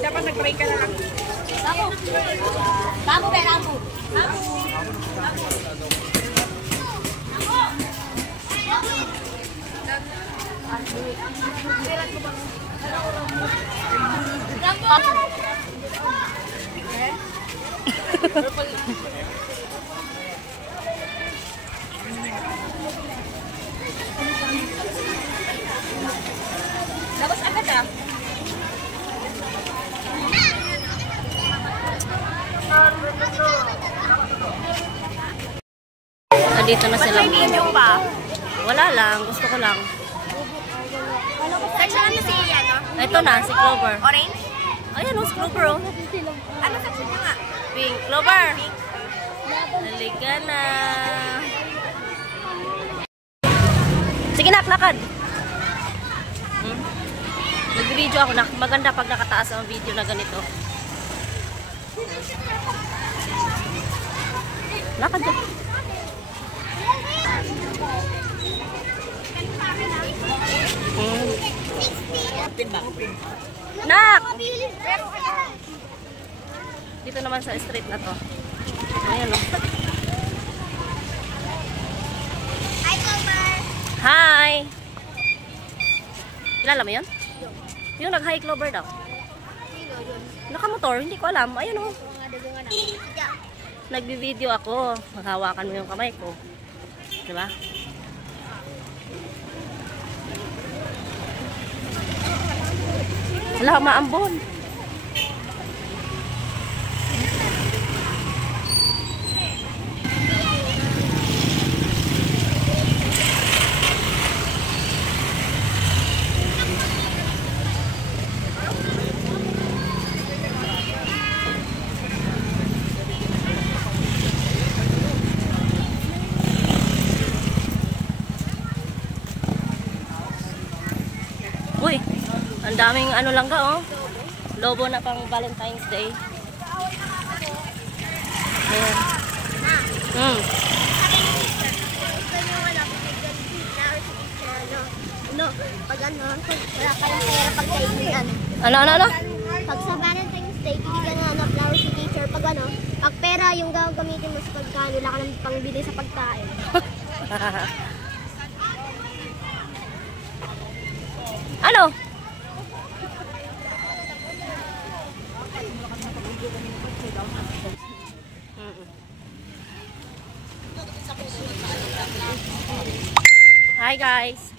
Dapat nag-try ka na lang. Babo ba, babo? Tapos agad ah. Dito na sila. Video pa. Wala lang, gusto ko lang. Section ano si Ian, no? Ito na, si Clover. Orange? Ayan o, si Clover o. Ano section nyo nga? Pink. Clover! Halika na. Sige na, lakad. Nag-video ako na. Maganda pag nakataas ang video na ganito. Lakad dyan. Nak! Dito naman sa street na to. Ayan o. Hi, Clover! Hi! Kilala mo yun? Yung nag-hi Clover daw. Nakamotor, hindi ko alam. Ayun o. Nagbi-video ako. Maghawakan mo yung kamay ko. Diba? Wala, maambon. Uy, ang daming ano lang ka, oh. Lobo na pang Valentine's Day. Ayan. Pag ano, wala ka lang pera pag kaibigan. Ano? Pag sa Valentine's Day, hindi ka na flower si teacher. Pag ano, pag pera yung gagamitin mo sa pagkain, wala ka nang pangbili sa pagkain. Ano? Hi guys.